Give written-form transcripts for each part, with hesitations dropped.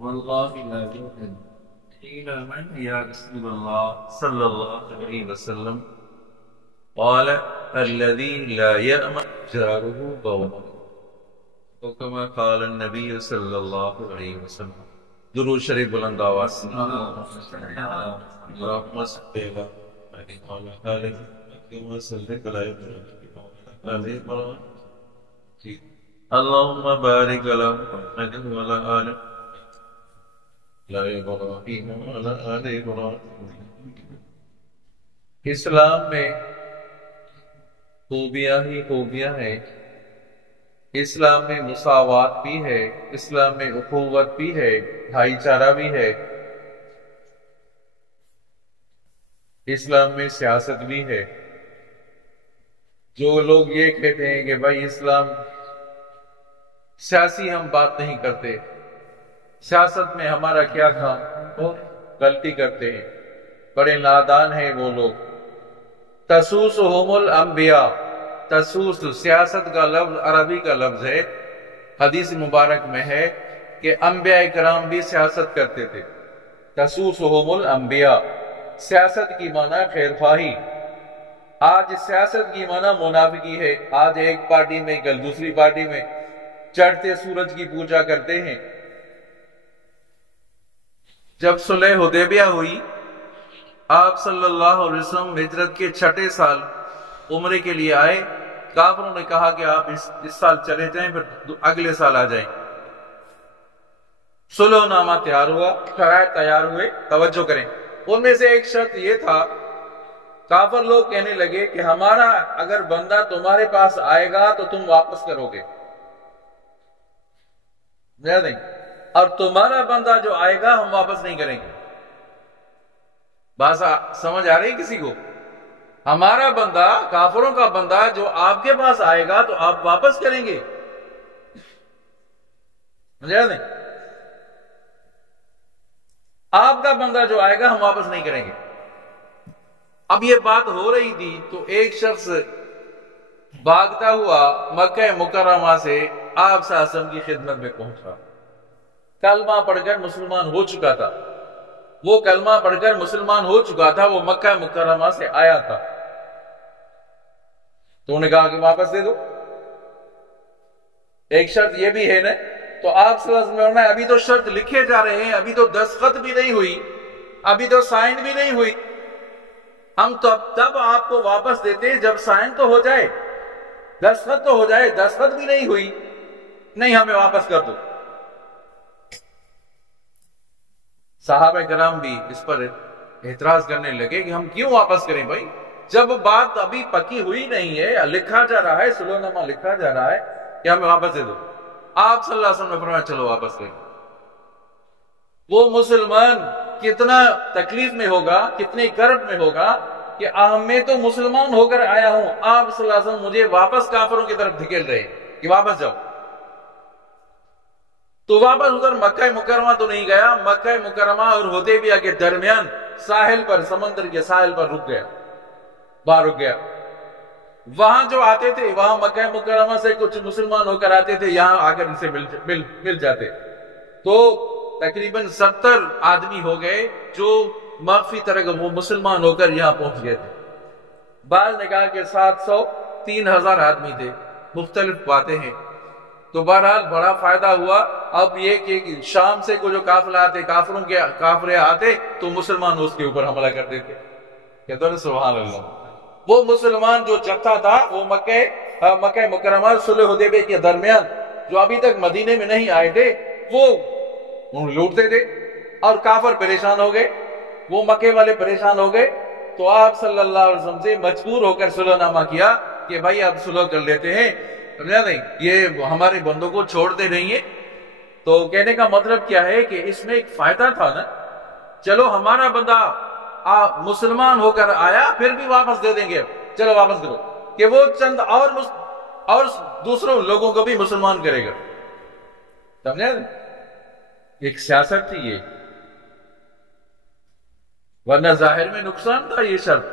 والله لا يوجد إلى من يا رسول الله صلى الله عليه وسلم قال الذي لا يأمن جاره بوابه وكما قال النبي صلى الله عليه وسلم. درود شریف بلند آواز سے اللهم صل على محمد وعلى آل محمد كما صليت على إبراهيم وعلى آل إبراهيم اللهم بارك على محمد وعلى آل إبراهيم وعلى آل إبراهيم. اسلام میں خوبیاں ہی خوبیاں ہیں. اسلام میں مساوات بھی ہے، اسلام میں اخوت بھی ہے، بھائی چارہ بھی ہے، اسلام میں سیاست بھی ہے. جو لوگ یہ کہتے ہیں کہ بھائی اسلام سیاسی ہم بات نہیں کرتے، سیاست میں ہمارا کیا کام، وہ غلطی کرتے ہیں، بڑے نادان ہیں وہ لوگ. تسوسہم الانبیاء، تسوس سیاست کا لفظ عربی کا لفظ ہے. حدیث مبارک میں ہے کہ انبیاء کرام بھی سیاست کرتے تھے. تسوسہم الانبیاء، سیاست کی معنی خیر خواہی. آج سیاست کی معنی منافقی ہے. آج ایک پارٹی میں کل دوسری پارٹی میں چڑھتے سورج کی پوجا کرتے ہیں. جب صلح حدیبیہ ہوئی، آپ صلی اللہ علیہ وسلم ہجرت کے 6 سال عمرے کے لیے آئے. کافروں نے کہا کہ آپ اس سال چلے جائیں، پھر اگلے سال آ جائیں. صلح نامہ تیار ہوا، شرائط تیار ہوئے. توجہ کریں، ان میں سے ایک شرط یہ تھا، کافر لوگ کہنے لگے کہ ہمارا اگر بندہ تمہارے پاس آئے گا تو تم واپس کرو گے، نہیں، اور تمہارا بندہ جو آئے گا ہم واپس نہیں کریں گے. بات سمجھ آ رہی کسی کو؟ ہمارا بندہ، کافروں کا بندہ جو آپ کے پاس آئے گا تو آپ واپس کریں گے. سمجھا نہیں؟ آپ کا بندہ جو آئے گا ہم واپس نہیں کریں گے. اب یہ بات ہو رہی تھی تو ایک شخص بھاگتا ہوا مکہ مکرمہ سے آپ صلی اللہ علیہ وسلم کی خدمت میں پہنچا. کلمہ پڑھ کر مسلمان ہو چکا تھا. وہ کلمہ پڑھ کر مسلمان ہو چکا تھا، وہ مکہ مکرمہ سے آیا تھا. تو انہوں نے کہا کہ واپس دے دو. ایک شرط یہ بھی ہے نا. تو آپ صلی اللہ علیہ وسلم نے ابھی تو شرط لکھے جا رہے ہیں، ابھی تو دستخط بھی نہیں ہوئی، ابھی تو سائن بھی نہیں ہوئی. ہم تب آپ کو واپس دیتے جب سائن تو ہو جائے، دستخط تو ہو جائے. دستخط بھی نہیں ہوئی، نہیں ہمیں واپس کر دو. صحابہ کرام بھی اس پر اعتراض کرنے لگے کہ ہم کیوں واپس کریں بھائی، جب بات ابھی پکی ہوئی نہیں ہے، لکھا جا رہا ہے، صلح نامہ لکھا جا رہا ہے کہ ہمیں واپس دے دو. آپ صلی اللہ علیہ وسلم نے فرمایا چلو واپس دے دو. وہ مسلمان کتنا تکلیف میں ہوگا، کتنے کرب میں ہوگا کہ میں تو مسلمان ہو کر آیا ہوں، آپ صلی اللہ علیہ وسلم مجھے واپس کافروں کی طرف دھکیل رہے کہ واپس جاؤ. تو واپس ادھر مکہ مکرمہ تو نہیں گیا، مکہ مکرمہ اور حدیبیہ کے درمیان ساحل پر، سمندر کے ساحل پر رک گیا، باہر رک گیا. وہاں جو آتے تھے، وہاں مکہ مکرمہ سے کچھ مسلمان ہو کر آتے تھے، یہاں آ کر ان سے مل جاتے. تو تقریباً 70 آدمی ہو گئے جو مخفی طرح وہ مسلمان ہو کر یہاں پہنچ گئے تھے. بعض نے کہا کہ 700 3000 آدمی تھے، مختلف باتیں ہیں. تو بہرحال بڑا فائدہ ہوا. اب یہ کہ شام سے کو جو قافلہ آتے، کافروں کے کافرے آتے تو مسلمان اس کے اوپر حملہ کر دیتے. کہتے ہیں سبحان اللہ. وہ مسلمان جو جتھا تھا وہ مکہ مکرمہ صلح حدیبیہ کے درمیان جو ابھی تک مدینے میں نہیں آئے تھے وہ لوٹتے تھے، اور کافر پریشان ہو گئے، وہ مکے والے پریشان ہو گئے. تو آپ صلی اللہ علیہ وسلم سے مجبور ہو کر صلح نامہ کیا کہ بھائی آپ صلح کر لیتے ہیں، نہیں یہ ہمارے بندوں کو چھوڑتے نہیں ہیں. تو کہنے کا مطلب کیا ہے کہ اس میں ایک فائدہ تھا نا. چلو ہمارا بندہ مسلمان ہو کر آیا، پھر بھی واپس دے دیں گے، چلو واپس کرو، کہ وہ چند اور دوسروں لوگوں کو بھی مسلمان کرے گا. سمجھے؟ ایک سیاست تھی یہ، ورنہ ظاہر میں نقصان تھا یہ شرط.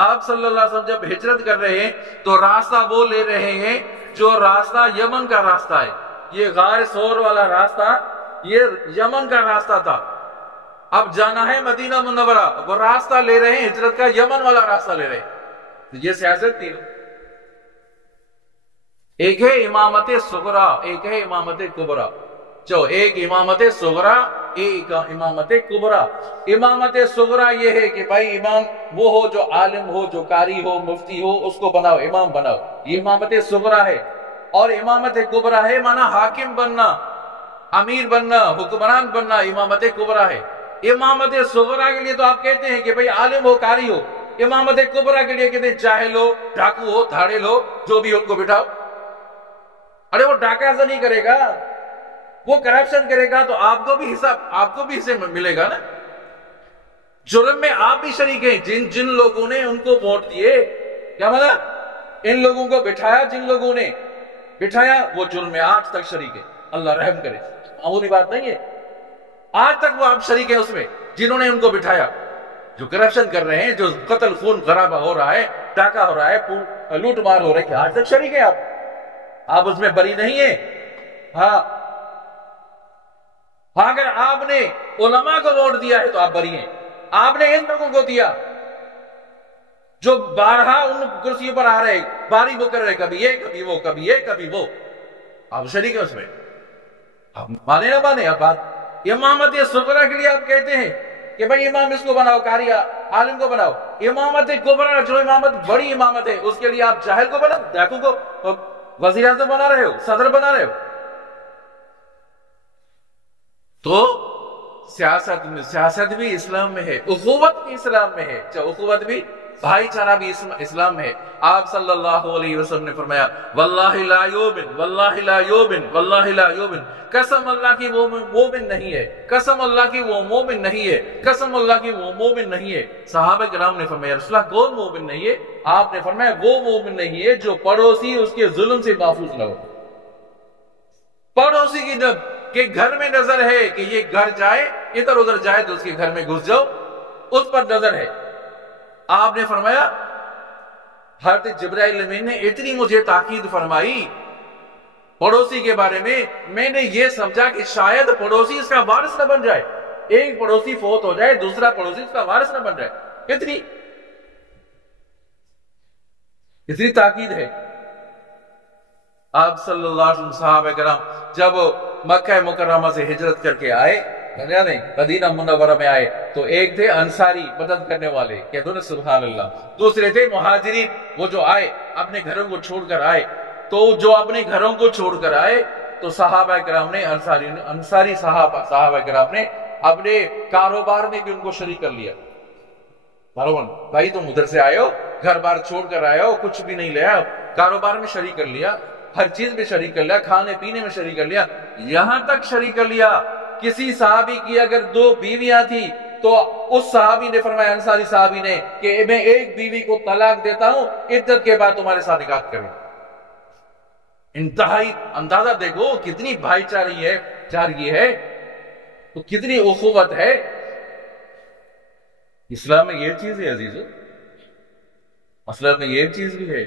آپ صلی اللہ علیہ وسلم جب ہجرت کر رہے ہیں تو راستہ وہ لے رہے ہیں جو راستہ یمن کا راستہ ہے. یہ غار سور والا راستہ یہ یمن کا راستہ تھا، اب جانا ہے مدینہ منورہ، وہ راستہ لے رہے ہیں ہجرت کا، یمن والا راستہ لے رہے ہیں۔ یہ سیاست تھی۔ ایک ہے امامت صغرا، ایک ہے امامت کبرا۔ جو ایک امامت صغرا، ایک امامت کبرا۔ امامت صغرا یہ ہے کہ بھائی امام وہ ہو جو عالم ہو، جو قاری ہو، مفتی ہو، اس کو بناؤ، امام بناؤ، یہ امامت صغرا ہے۔ اور امامت کبرا ہے مانا حاکم بننا، امیر بننا، حکمران بننا، امامت کبرا ہے۔ امامت صغرا کے لیے تو آپ کہتے ہیں کہ بھئی عالم ہو، قاری ہو۔ امامت کبرا کے لیے کہتے ہیں جاہل ہو، ڈاکو ہو، دھاڑل ہو، جو بھی ان کو بٹھاؤ۔ ارے وہ ڈاکہ ایسا نہیں کرے گا، وہ کرپشن کرے گا تو آپ کو بھی حصہ ملے گا نا۔ جرم میں آپ بھی شریک ہیں۔ جن لوگوں نے ان کو ووٹ دیے، کیا مطلب ان لوگوں کو بٹھایا، جن لوگوں نے بٹھایا وہ جرم میں آج تک شریک ہے۔ اللہ رحم کرے، معمولی بات نہیں ہے، آج تک وہ آپ شریک ہیں اس میں، جنہوں نے ان کو بٹھایا۔ جو کرپشن کر رہے ہیں، جو قتل خون خرابہ ہو رہا ہے، ڈاکہ ہو رہا ہے، لوٹ مار ہو رہا ہے، کہ آج تک شریک ہیں آپ اس میں بری نہیں ہیں۔ ہاں اگر آپ نے علماء کو ووٹ دیا ہے تو آپ بری ہیں۔ آپ نے ان لوگوں کو دیا جو بارہا ان کرسیوں پر آ رہے، باری مقرر، کبھی یہ کبھی وہ، کبھی یہ کبھی وہ، آپ شریک ہیں اس میں۔ آپ مانے نہ مانے، اب بات امامت صغرا کے لیے آپ کہتے ہیں کہ بھئی امام اس کو بناؤ، قاری عالم کو بناؤ۔ امامت کبرا جو امامت بڑی امامت ہے، اس کے لیے آپ جاہل کو بناؤ، ڈاکو کو وزیر اعظم بنا رہے ہو، صدر بنا رہے ہو۔ تو سیاست بھی اسلام میں ہے، اخوت بھی اسلام میں ہے، اخوت بھی، بھائی چارہ بھی اسلام میں ہے۔ آپ صلی اللہ علیہ وسلم نے فرمایا واللہ لا یؤمن، واللہ لا یؤمن، واللہ لا یؤمن، قسم اللہ کی وہ مومن نہیں ہے، قسم اللہ کی وہ مومن نہیں ہے، قسم اللہ کی وہ مومن نہیں ہے۔ صحابہ کرام نے فرمایا رسول اللہ کون مومن نہیں ہے؟ آپ نے فرمایا وہ مومن نہیں ہے جو پڑوسی اس کے ظلم سے محفوظ نہ ہو۔ پڑوسی کی جب کہ گھر میں نظر ہے کہ یہ گھر جائے، ادھر ادھر جائے تو اس کے گھر میں گھس جاؤ، اس پر نظر ہے۔ آپ نے فرمایا حضرت جبرائیل امین نے اتنی مجھے تاکید فرمائی پڑوسی کے بارے میں نے یہ سمجھا کہ شاید پڑوسی اس کا وارث نہ بن جائے، ایک پڑوسی فوت ہو جائے دوسرا پڑوسی اس کا وارث نہ بن جائے، اتنی تاکید ہے۔ آپ صلی اللہ علیہ وسلم صحابہ کرام جب مکہ مکرمہ سے ہجرت کر کے آئے، مدینہ منورہ میں آئے، تو ایک تھے انصاری مدد کرنے والے، کہتے ہیں سبحان اللہ، دوسرے تھے مہاجرین، وہ جو آئے اپنے گھروں کو چھوڑ کر آئے۔ تو جو اپنے گھروں کو چھوڑ کر آئے تو صحابہ کرام نے انصاری صحابہ کرام نے اپنے کاروبار میں بھی ان کو شریک کر لیا۔ بھائی تم ادھر سے آئے ہو، گھر بار چھوڑ کر آئے ہو، کچھ بھی نہیں لیا، کاروبار میں شریک کر لیا، ہر چیز میں شریک کر لیا، کھانے پینے میں شریک کر لیا، یہاں تک شریک کر لیا کسی صحابی کی اگر 2 بیویاں تھی تو اس صحابی نے فرمایا، انصاری صحابی نے، کہ میں ایک بیوی کو طلاق دیتا ہوں، عدت کے بعد تمہارے ساتھ نکاح کریں۔ انتہائی اندازہ دیکھو کتنی بھائی چارگی ہے، تو کتنی اخوت ہے۔ اسلام میں یہ چیز ہے عزیزو، اسلام میں یہ چیز بھی ہے۔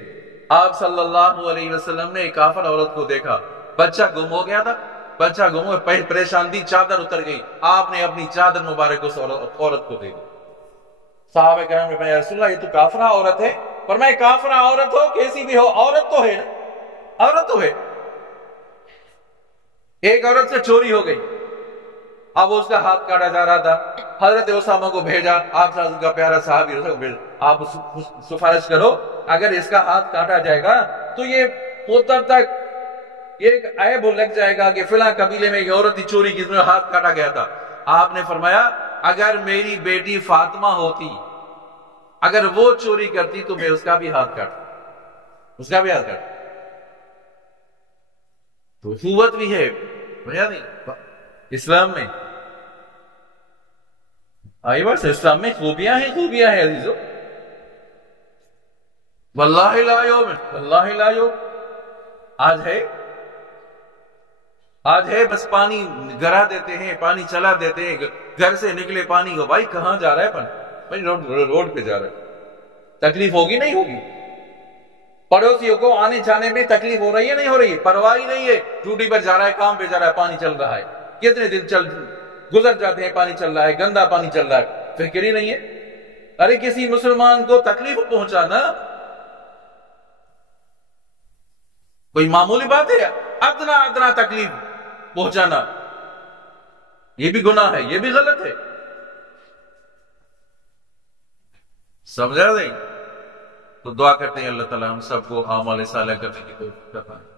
آپ صلی اللہ علیہ وسلم نے ایک کافر عورت کو دیکھا، بچہ گم ہو گیا تھا، بچہ گم ہو، پریشان تھی، چادر اتر گئی، آپ نے اپنی چادر مبارک اس عورت کو دے دی۔ صحابہ کرام نے فرمایا رسول اللہ یہ تو کافرہ عورت ہے۔ فرمایا کافرہ عورت ہو کیسی بھی ہو، عورت تو ہے نا، عورت تو ہے۔ ایک عورت سے چوری ہو گئی، اب اس کا ہاتھ کاٹا جا رہا تھا، حضرت اسامہ کو بھیجا، آپ کا پیارا صحابی آپ سفارش کرو، اگر اس کا ہاتھ کاٹا جائے گا تو یہ مدت تک ایک عیب لگ جائے گا کہ فلاں قبیلے میں یہ عورت ہی چوری کی، اس میں ہاتھ کاٹا گیا تھا۔ آپ نے فرمایا اگر میری بیٹی فاطمہ ہوتی، اگر وہ چوری کرتی تو میں اس کا بھی ہاتھ کاٹتا، اس کا بھی ہاتھ کاٹتا۔ تو اخوت بھی ہے اسلام میں، آئی بات، اسلام میں خوبیاں ہیں عزیزو۔ واللہ لا یؤمن، واللہ لا یؤمن، آج ہے بس پانی گرا دیتے ہیں، پانی چلا دیتے ہیں، گھر سے نکلے پانی کو، بھائی کہاں جا رہا ہے پانی؟ بھائی روڈ پہ جا رہا ہے، تکلیف ہوگی نہیں ہوگی؟ پڑوسیوں کو آنے جانے میں تکلیف ہو رہی ہے نہیں ہو رہی ہے؟ پرواہ ہی نہیں ہے، ڈیوٹی پر جا رہا ہے، کام پہ جا رہا ہے، پانی چل رہا ہے، کتنے دن گزر جاتے ہیں، پانی چل رہا ہے، گندا پانی چل رہا ہے، فکر ہی نہیں ہے۔ ارے کسی مسلمان کو تکلیف پہنچانا کوئی معمولی بات ہے؟ ادنا ادنا تکلیف پہنچانا یہ بھی گناہ ہے، یہ بھی غلط ہے، سمجھا نہیں؟ تو دعا کرتے ہیں اللہ تعالیٰ ہم سب کو اعمال صالحہ کرنے کی توفیق عطا فرمائے۔